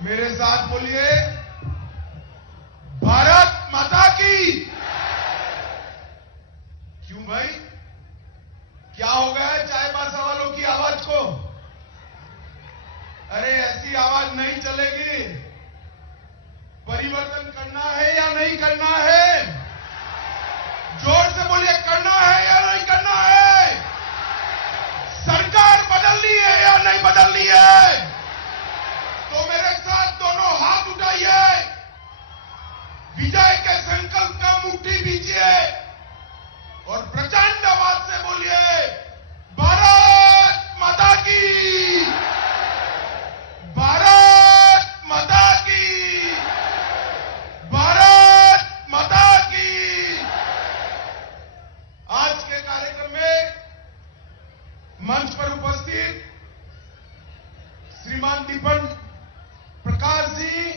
मेरे साथ बोलिए, भारत माता की। क्यों भाई, क्या हो गया है चाय बासा वालों की आवाज को? अरे ऐसी आवाज नहीं चलेगी। परिवर्तन करना है या नहीं करना है? जोर से बोलिए, करना है या नहीं करना है? सरकार बदलनी है या नहीं बदलनी है? तो मेरे साथ दोनों हाथ उठाइए, विजय के संकल्प का मुट्ठी बीजिए और प्रचंड आवाज से बोलिए, भारत माता की, भारत माता की, भारत माता की। आज के कार्यक्रम में मंच पर उपस्थित श्रीमान दीपन प्रकाश जी,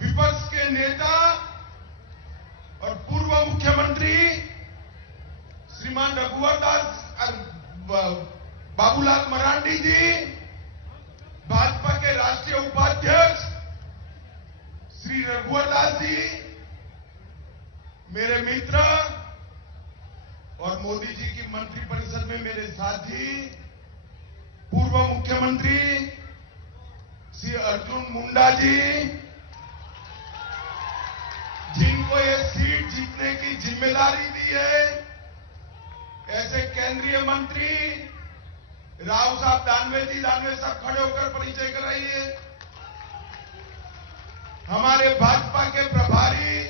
विपक्ष के नेता और पूर्व मुख्यमंत्री श्रीमान रघुवर दास बाबूलाल मरांडी जी, भाजपा के राष्ट्रीय उपाध्यक्ष श्री रघुवर दास जी, मेरे मित्र और मोदी जी की मंत्रिपरिषद में मेरे साथी पूर्व मुख्यमंत्री श्री अर्जुन मुंडा जी, जिनको ये सीट जीतने की जिम्मेदारी दी है, ऐसे केंद्रीय मंत्री राव साहब दानवे साहब खड़े होकर परिचय कराइए। हमारे भाजपा के प्रभारी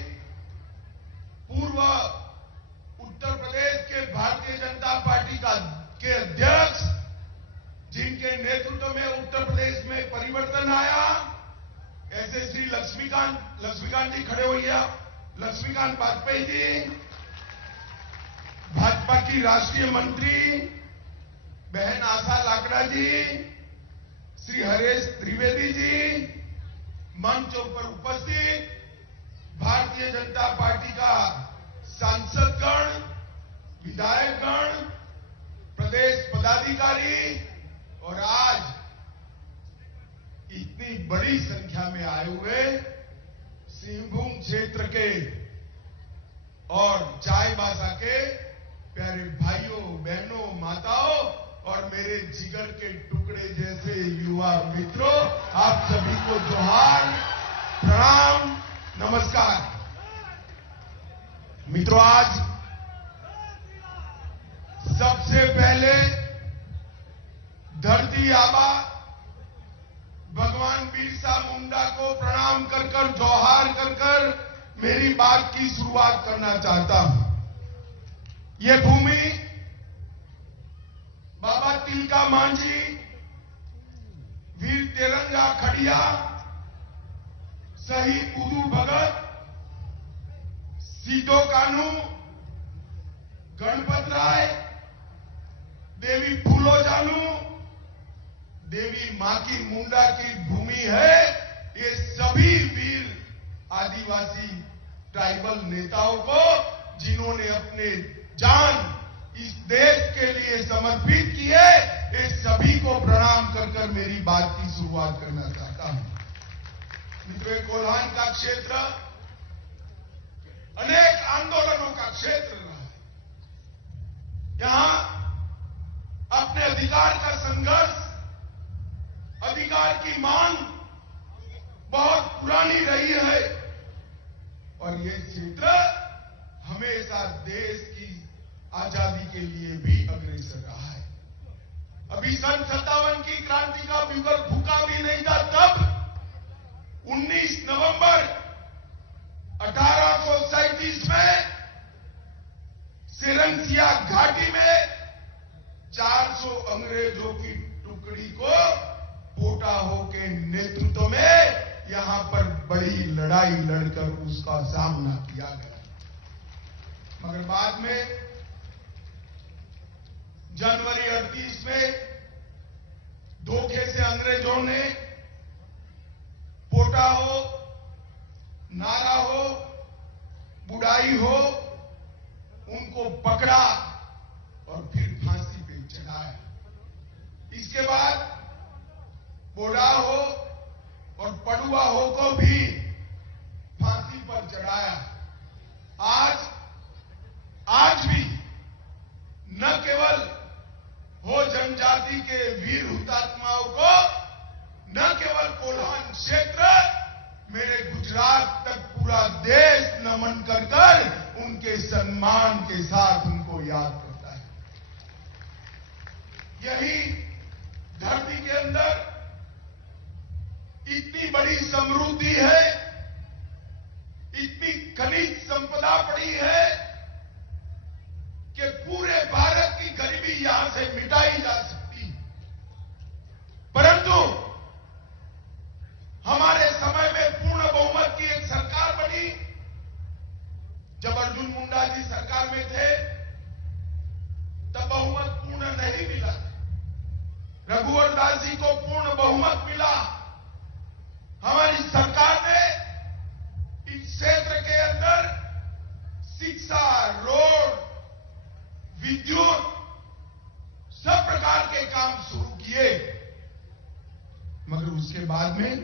पूर्व उत्तर प्रदेश के भारतीय जनता पार्टी के अध्यक्ष, जिनके नेतृत्व में उत्तर प्रदेश में परिवर्तन आया, ऐसे श्री लक्ष्मीकांत जी खड़े होइए, लक्ष्मीकांत वाजपेयी जी, भाजपा की राष्ट्रीय मंत्री बहन आशा लाकड़ा जी, श्री हरेश त्रिवेदी जी, मंचों पर उपस्थित भारतीय जनता पार्टी का सांसदगण, विधायकगण, प्रदेश पदाधिकारी और आज इतनी बड़ी संख्या में आए हुए सिंहभूम क्षेत्र के और चाईबासा के प्यारे भाइयों, बहनों, माताओं और मेरे जिगर के टुकड़े जैसे युवा मित्रों, आप सभी को जोहार, प्रणाम, नमस्कार। मित्रों, आज सबसे पहले धरती आबा भगवान बिरसा मुंडा को प्रणाम कर जोहार कर मेरी बात की शुरुआत करना चाहता हूं। ये भूमि बाबा तिलका मांझी, वीर तेरंगा खड़िया, शहीद उदू भगत, सीधो कानू, गणपत राय, देवी फूलो जानू, देवी माकी मुंडा की भूमि है। ये सभी वीर आदिवासी ट्राइबल नेताओं को, जिन्होंने अपने जान इस देश के लिए समर्पित किए, ये सभी को प्रणाम कर मेरी बात की शुरुआत करना चाहता हूं। मित्रों, कोल्हान का क्षेत्र अनेक आंदोलनों का क्षेत्र रहा है। यहां अपने अधिकार का संघर्ष, अधिकार की मांग बहुत पुरानी रही है और ये क्षेत्र हमेशा देश की आजादी के लिए भी अग्रसर रहा है। अभी सन 57 की क्रांति का युगल फूका भी नहीं था, तब 19 नवंबर 1837 में सिरंसिया घाटी में 400 अंग्रेजों की टुकड़ी को पोटा हो के नेतृत्व में यहां पर बड़ी लड़ाई लड़कर उसका सामना किया गया। मगर बाद में जनवरी 38 में धोखे से अंग्रेजों ने पोटा हो, नारा हो, बुड़ाई हो, उनको पकड़ा और फिर फांसी पे चढ़ाया। इसके बाद बोडा हो और पडुआ हो को भी फांसी पर चढ़ाया। आज भी न केवल हो जनजाति के वीर हुतात्माओं को, न केवल कोल्हान क्षेत्र, मेरे गुजरात तक पूरा देश नमन कर उनके सम्मान के साथ उनको याद करता है। यही धरती के अंदर इतनी बड़ी समृद्धि है, इतनी खनिज संपदा पड़ी है कि पूरे भारत की गरीबी यहां से मिटाई जा सकती है। परंतु हमारे समय में पूर्ण बहुमत की एक सरकार बनी। जब अर्जुन मुंडा जी सरकार में थे तब बहुमत पूर्ण नहीं मिला। रघुवर दास जी को पूर्ण बहुमत मिला। हमारी सरकार ने इस क्षेत्र के अंदर शिक्षा, रोड, विद्युत, सब प्रकार के काम शुरू किए। मगर उसके बाद में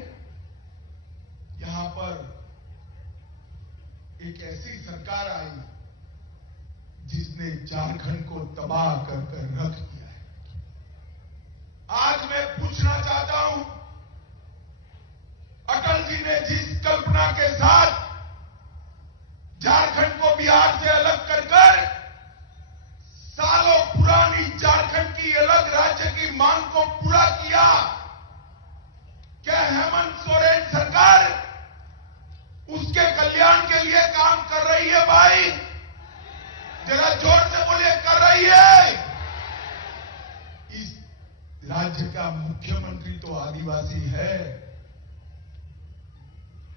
यहां पर एक ऐसी सरकार आई जिसने झारखंड को तबाह कर रख दिया है। आज मैं पूछना चाहता हूं, अटल जी ने जिस कल्पना के साथ झारखंड को बिहार से अलग कर सालों पुरानी झारखंड की अलग राज्य की मांग को पूरा किया, क्या हेमंत सोरेन सरकार उसके कल्याण के लिए काम कर रही है? भाई जरा जोर से बोलिए, कर रही है? इस राज्य का मुख्यमंत्री तो आदिवासी है,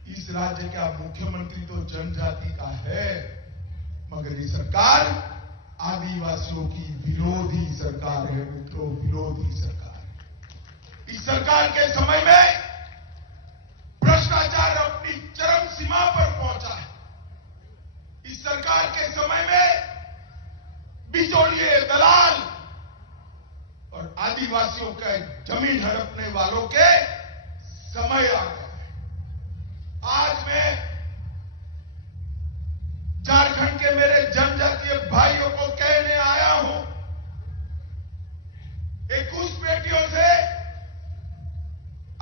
इस राज्य का मुख्यमंत्री तो जनजाति का है, मगर ये सरकार आदिवासियों की विरोधी सरकार है। मित्रों, विरोधी सरकार। इस सरकार के समय में भ्रष्टाचार अपनी चरम सीमा पर पहुंचा है। इस सरकार के समय में बिचौलिए, दलाल और आदिवासियों के जमीन हड़पने वालों के समय आ गया है। आज मैं झारखंड के मेरे जनजातीय भाइयों को कहने आया हूं, एक घुसपैठियों से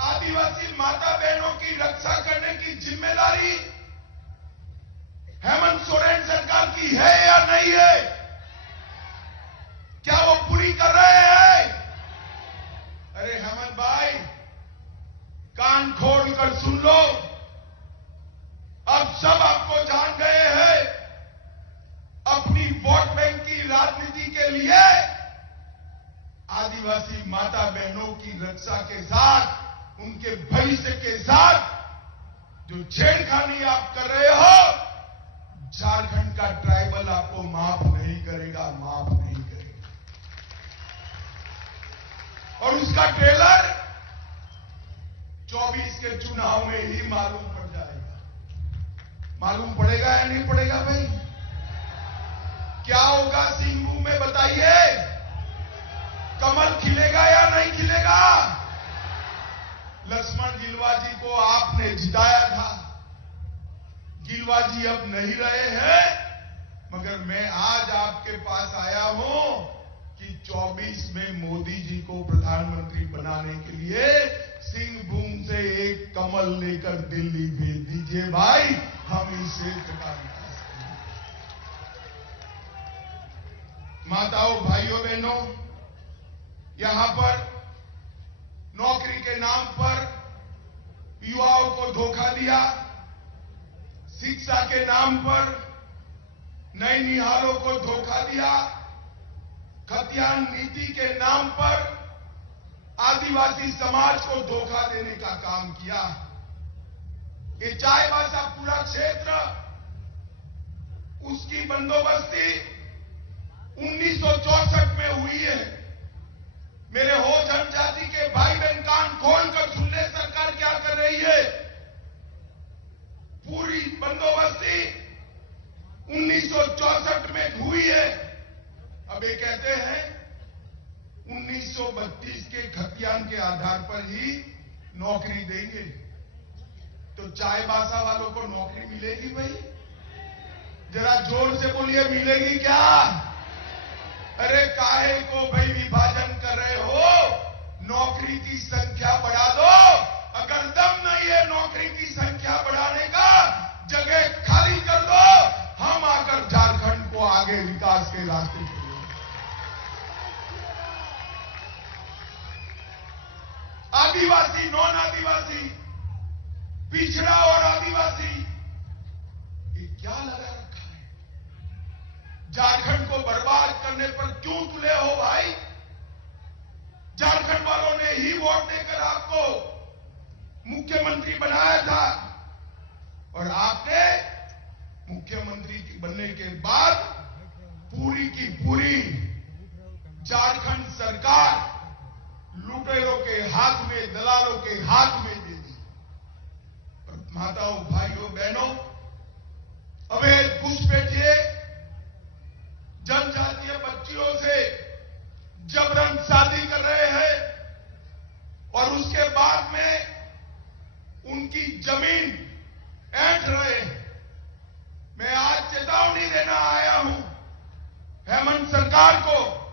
आदिवासी माता बहनों की रक्षा करने की जिम्मेदारी हेमंत सोरेन सरकार की है या नहीं है? क्या वो पूरी कर रहे हैं? अरे हेमंत भाई, कान खोलकर सुन लो, अब सब आपको जान गए हैं। अपनी वोट बैंक की राजनीति के लिए आदिवासी माता बहनों की रक्षा के साथ, उनके भविष्य के साथ जो छेड़खानी आप कर रहे हो, झारखंड का ट्राइबल आपको माफ नहीं करेगा, माफ नहीं करेगा। और उसका ट्रेलर 24 के चुनाव में ही मालूम पड़ जाएगा। मालूम पड़ेगा या नहीं पड़ेगा भाई? क्या होगा सिंहभूम में बताइए? कमल खिलेगा या नहीं खिलेगा? लक्ष्मण गिलुवा जी को आपने जिताया था। गिलुवा जी अब नहीं रहे हैं, मगर मैं आज आपके पास आया हूं कि 24 में मोदी जी को प्रधानमंत्री बनाने के लिए सिंहभूम से एक कमल लेकर दिल्ली भेज दीजिए भाई, हम इसे जिता सकते। माताओं, भाइयों, बहनों, यहां पर नौकरी के नाम पर युवाओं को धोखा दिया, शिक्षा के नाम पर नैनिहालों को धोखा दिया, खतियान नीति के नाम पर आदिवासी समाज को धोखा देने का काम किया। ये चाईबासा पूरा क्षेत्र, उसकी बंदोबस्ती 1964 में हुई है। मेरे हो जनजाति के भाई बहन कान खोलकर सुन ले, सरकार क्या कर रही है। पूरी बंदोबस्ती 1964 में हुई है। अब ये कहते हैं 1932 के खतियान के आधार पर ही नौकरी देंगे तो चायबासा वालों को नौकरी मिलेगी भाई? जरा जोर से बोलिए, मिलेगी क्या? अरे काहे को भाई विभाजन कर रहे हो? नौकरी की संख्या बढ़ा दो। अगर दम नहीं है नौकरी की संख्या बढ़ाने का, जगह खाली कर दो। हम आकर झारखंड को आगे विकास के रास्ते पर आदिवासी, नॉन आदिवासी, पिछड़ा और आदिवासी, ये क्या लगा रखा है? झारखंड को बर्बाद करने पर क्यों तुले हो भाई? झारखंड वालों ने ही वोट देकर आपको मुख्यमंत्री बनाया था और आपने मुख्यमंत्री बनने के बाद पूरी की पूरी झारखंड सरकार लुटेरों के हाथ में, दलालों के हाथ में दे दी। और माताओं, भाइयों, बहनों, अवैध घुसपैठिए जनजातीय बच्चियों से जबरन शादी कर रहे हैं और उसके बाद में उनकी जमीन ऐंठ रहे हैं। मैं आज चेतावनी देना आया हूं हेमंत सरकार को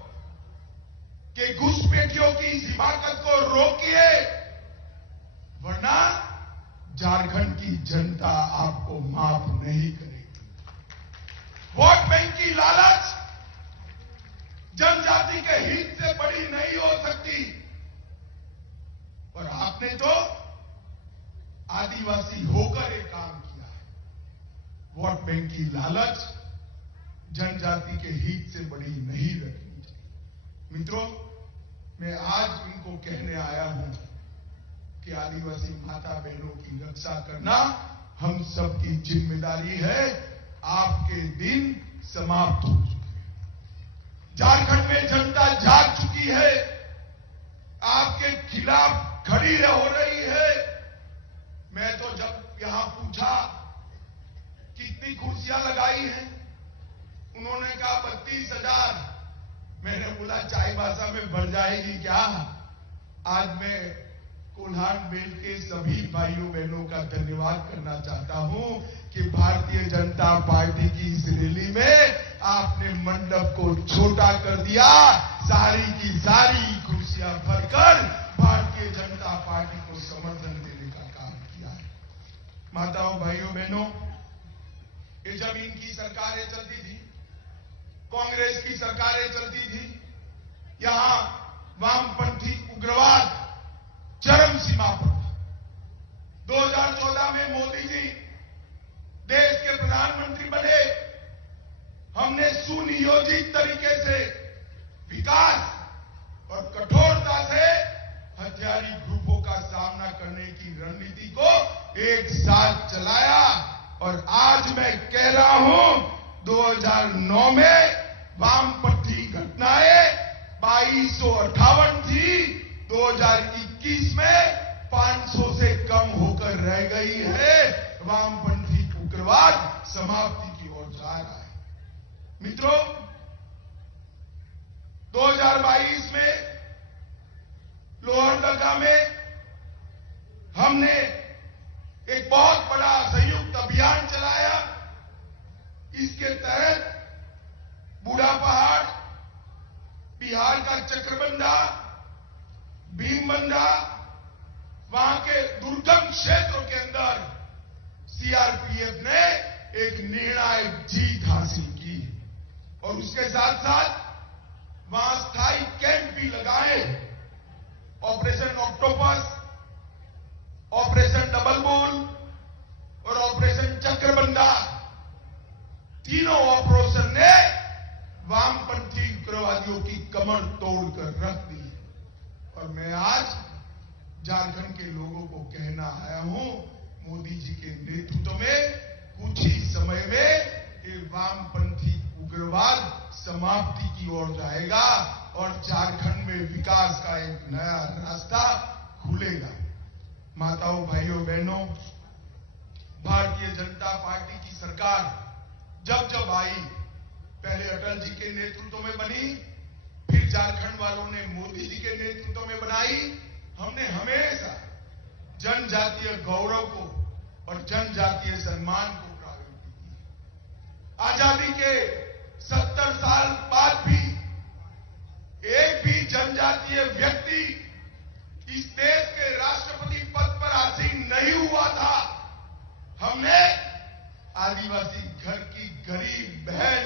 कि घुसपैठियों की इस हिमाकत को रोकिए, वरना झारखंड की जनता आपको माफ नहीं करेगी। वोट बैंक की लालच जनजाति के हित से बड़ी नहीं हो सकती। और आपने तो आदिवासी होकर एक काम किया है। वोट बैंक की लालच जनजाति के हित से बड़ी नहीं रखनी चाहिए। मित्रों, मैं आज इनको कहने आया हूं कि आदिवासी माता बहनों की रक्षा करना हम सबकी जिम्मेदारी है। आपके दिन समाप्त हो चुके हैं। झारखंड में जनता जाग चुकी है, आपके खिलाफ खड़ी हो रही है। मैं तो जब यहां पूछा कितनी कुर्सियां लगाई हैं, उन्होंने कहा 32,000। मैंने बोला चाईबासा में बढ़ जाएगी क्या? आज मैं कोल्हान बेल्ट के सभी भाइयों बहनों का धन्यवाद करना चाहता हूं कि भारतीय जनता पार्टी की इस रैली में आपने मंडप को छोटा कर दिया। सारी की सारी कुर्सियां भरकर भारतीय जनता पार्टी को समर्थन देने का काम किया है। माताओं, भाइयों, बहनों, ये जब इनकी सरकारें चलती थी, कांग्रेस की सरकारें चलती थी, यहां वामपंथी उग्रवाद चरम सीमा पर था। 2014 में मोदी जी देश के प्रधानमंत्री बने। हमने सुनियोजित तरीके से विकास और कठोरता से हथियारी ग्रुपों का सामना करने की रणनीति को एक साथ चलाया। और आज मैं कह रहा हूं, 2009 में वामपंथी घटनाएं 2258 थी, 2021 में 500 से कम होकर रह गई है। वामपंथी उग्रवाद समाप्ति की ओर जा रहा है। मित्रों, 2022 में लोहरदगा में हमने एक बहुत बड़ा संयुक्त अभियान चलाया। इसके तहत बूढ़ा पहाड़, बिहार का चक्रबंधा, भीमबंधा, वहां के दुर्गम क्षेत्रों के अंदर सीआरपीएफ ने एक निर्णायक जीत हासिल की और उसके साथ साथ वहां स्थायी कैंप भी लगाए। Operation octopus, operation double bull और ऑपरेशन चक्रबंधा, तीनों ऑपरेशन ने वामपंथी उग्रवादियों की कमर तोड़कर रख दी। और मैं आज झारखंड के लोगों को कहना आया हूं, मोदी जी के नेतृत्व में कुछ ही समय में ये वामपंथी उग्रवाद समाप्ति की ओर जाएगा और झारखंड में विकास का एक नया रास्ता खुलेगा। माताओं, भाइयों, बहनों, भारतीय जनता पार्टी की सरकार जब जब आई, पहले अटल जी के नेतृत्व में बनी, फिर झारखंड वालों ने मोदी जी के नेतृत्व में बनाई। हमने हमेशा जनजातीय गौरव को और जनजातीय सम्मान को प्रायोरिटी दी। आजादी के 70 साल बाद भी एक भी जनजातीय व्यक्ति इस देश के राष्ट्रपति पद पर आसीन नहीं हुआ था। हमने आदिवासी घर की गरीब बहन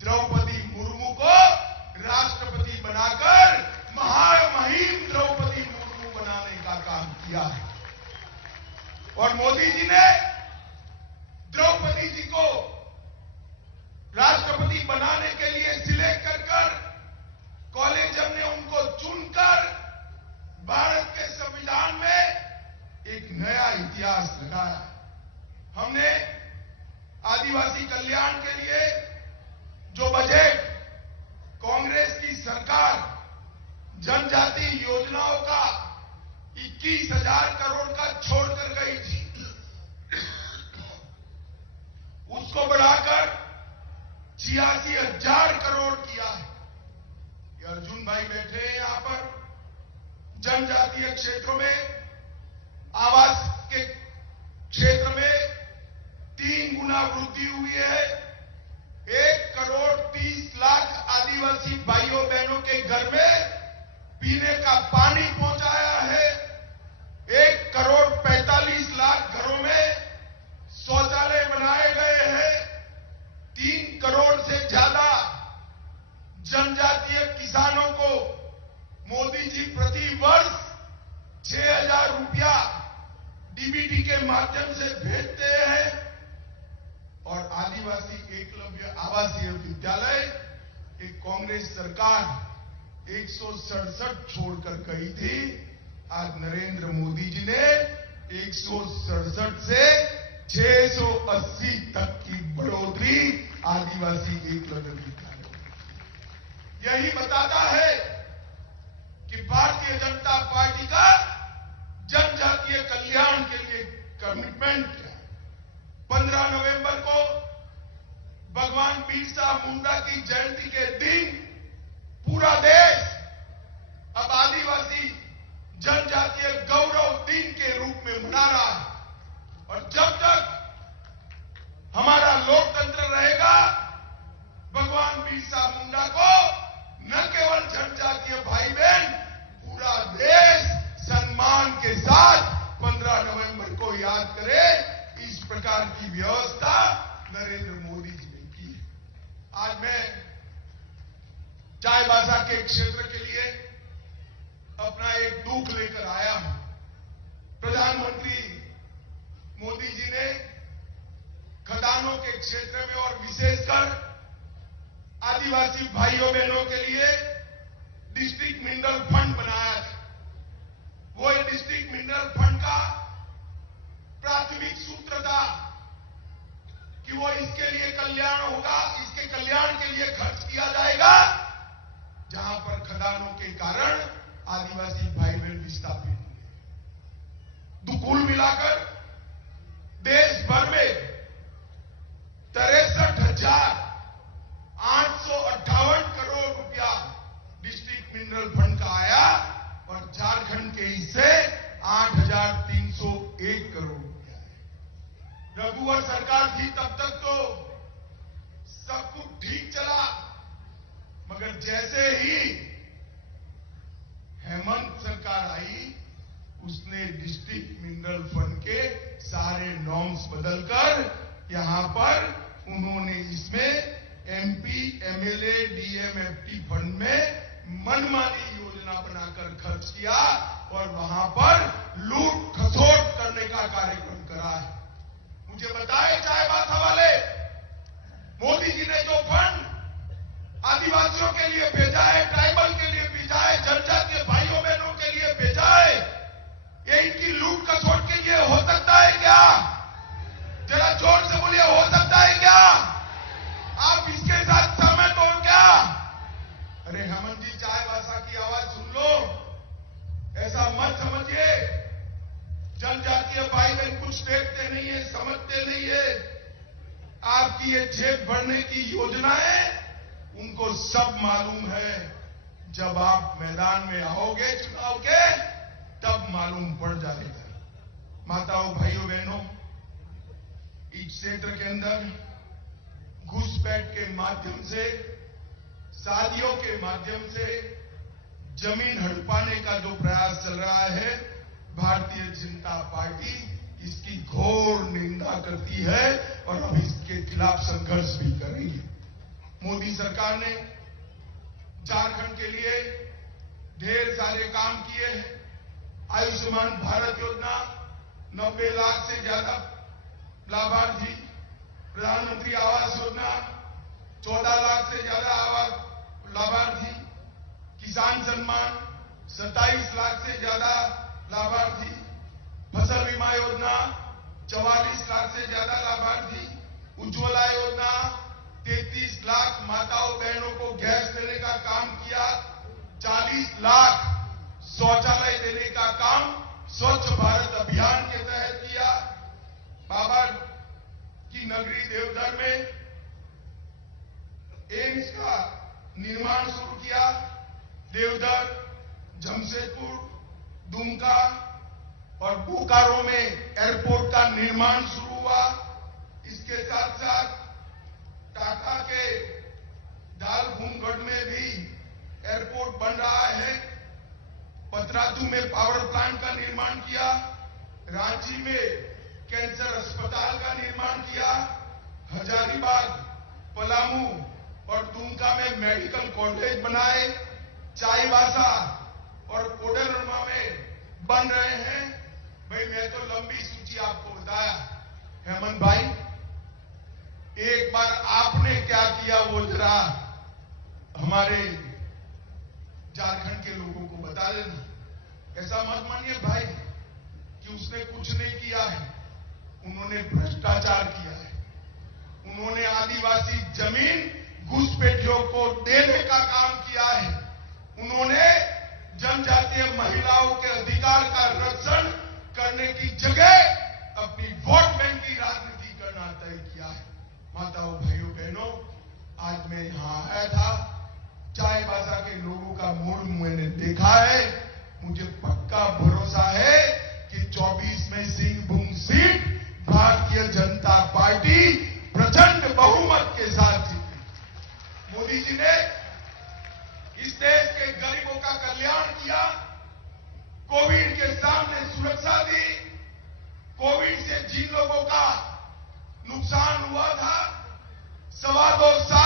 द्रौपदी मुर्मू को राष्ट्रपति बनाकर महामहिम द्रौपदी मुर्मू बनाने का काम किया है। और मोदी जी ने द्रौपदी जी को राष्ट्रपति बनाने के लिए सिलेक्ट कर कॉलेज ने उनको चुनकर भारत के संविधान में एक नया इतिहास लगाया। हमने आदिवासी कल्याण के लिए जो बजट कांग्रेस की सरकार जनजाति योजनाओं का 21,000 करोड़ का छोड़कर गई थी, उसको बढ़ाकर 86,000 करोड़ किया है। ये अर्जुन भाई बैठे हैं यहां पर। जनजातीय क्षेत्रों में आवास के क्षेत्र में 3 गुना वृद्धि हुई है। 1,30,00,000 आदिवासी भाइयों बहनों के घर में पीने का पानी पहुंचाया है। 1,45,00,000 घरों में शौचालय बनाए गए हैं। 3 करोड़ से ज्यादा जनजातीय किसानों को मोदी जी प्रति वर्ष 6,000 रुपया डीबीटी के माध्यम से भेजते हैं। और आदिवासी एकलव्य आवासीय विद्यालय एक कांग्रेस सरकार 167 छोड़कर गई थी। आज नरेंद्र मोदी जी ने 167 से 680 तक की बढ़ोतरी आदिवासी एकलव्य विद्यालय। यही बताता है कि भारतीय जनता पार्टी का जनजातीय कल्याण के लिए कमिटमेंट है। 15 नवंबर को भगवान बिरसा मुंडा की जयंती के दिन पूरा देश अब आदिवासी जनजातीय गौरव दिन के रूप में मना रहा है। और जब तक हमारा लोकतंत्र रहेगा, भगवान बिरसा मुंडा को न केवल जनजातीय भाई बहन, पूरा देश सम्मान के साथ 15 नवंबर को याद करे। इस प्रकार की व्यवस्था नरेंद्र मोदी जी ने की है। आज मैं चाईबासा के क्षेत्र के लिए अपना एक दुख लेकर आया हूं। प्रधानमंत्री मोदी जी ने खदानों के क्षेत्र में और विशेषकर आदिवासी भाइयों बहनों के लिए डिस्ट्रिक्ट मिनरल फंड बनाया था। वो डिस्ट्रिक्ट मिनरल फंड का प्राथमिक सूत्र था कि वो इसके लिए कल्याण होगा, इसके कल्याण के लिए खर्च किया जाएगा जहां पर खदानों के कारण आदिवासी भाई बहन विस्थापित हुए। कुल मिलाकर देश भर में 63,858 करोड़ रुपया डिस्ट्रिक्ट मिनरल फंड का आया और झारखंड के हिस्से 8,301 करोड़ रुपया है। रघुवर सरकार थी तब तक तो सब कुछ ठीक चला, मगर जैसे ही हेमंत सरकार आई, उसने डिस्ट्रिक्ट मिनरल फंड के सारे नॉर्म्स बदलकर यहां पर उन्होंने इसमें एमपी, एमएलए, डीएमएफटी फंड में मनमानी योजना बनाकर खर्च किया और वहां पर लूट खसोट करने का कार्यक्रम करा है। मुझे बताए चाईबासा वाले, मोदी जी ने जो फंड आदिवासियों के लिए भेजा है, ट्राइबल के लिए भेजा है, जनजातीय भाइयों बहनों के लिए भेजा है, ये इनकी लूट खसोट के लिए हो सकता है क्या? जरा जोर से बोलिए, हो सकता है क्या? आप इसके साथ सहमत हो क्या? अरे हेमंत जी, चाईबासा की आवाज सुन लो, ऐसा मत समझिए जनजातीय भाई बहन कुछ देखते नहीं है, समझते नहीं है। आपकी ये जेब भरने की योजनाएं उनको सब मालूम है। जब आप मैदान में आओगे चुनाव के, तब मालूम पड़ जाएगा। इस क्षेत्र के अंदर घुसपैठ के माध्यम से, शादियों के माध्यम से जमीन हड़पाने का जो प्रयास चल रहा है, भारतीय जनता पार्टी इसकी घोर निंदा करती है और अब इसके खिलाफ संघर्ष भी करेंगे। मोदी सरकार ने झारखंड के लिए ढेर सारे काम किए हैं। आयुष्मान भारत योजना 90 लाख से ज्यादा लाभार्थी, प्रधानमंत्री आवास योजना 14 लाख से ज्यादा लाभार्थी, किसान सम्मान 27 लाख से ज्यादा लाभार्थी, फसल बीमा योजना 44 लाख से ज्यादा लाभार्थी, उज्ज्वला योजना 33 लाख माताओं बहनों को गैस देने का काम किया, 40 लाख शौचालय देने का काम स्वच्छ भारत अभियान के तहत किया। बाबा की नगरी देवघर में एम्स का निर्माण शुरू किया। देवघर, जमशेदपुर, दुमका और बोकारो में एयरपोर्ट का निर्माण शुरू हुआ। इसके साथ साथ टाटा के दालभूमगढ़ में भी एयरपोर्ट बन रहा है। पतरातू में पावर प्लांट का निर्माण किया। रांची में कैंसर अस्पताल का निर्माण किया। हजारीबाग, पलामू और दुमका में मेडिकल कॉलेज बनाए। चाईबासा और कोडरमा में बन रहे हैं। भाई मैं तो लंबी सूची आपको बताया। हेमंत भाई, एक बार आपने क्या किया वो जरा हमारे झारखंड के लोगों को बता देना। ऐसा मत मानिए भाई कि उसने कुछ नहीं किया है। उन्होंने भ्रष्टाचार किया है। उन्होंने आदिवासी जमीन घुसपैठियों को देने का काम किया है। उन्होंने जनजातीय महिलाओं के अधिकार का रक्षण करने की जगह अपनी वोट बैंक की राजनीति करना तय किया है। माताओं, भाइयों, बहनों, आज मैं यहां आया था। चाईबासा के लोगों का मूड मैंने देखा है। मुझे पक्का भरोसा है कि 24 में सिंहभूम सीट भारतीय जनता पार्टी प्रचंड बहुमत के साथ जीती। मोदी जी ने इस देश के गरीबों का कल्याण किया। कोविड के सामने सुरक्षा दी। कोविड से जिन लोगों का नुकसान हुआ था, 2.25 साल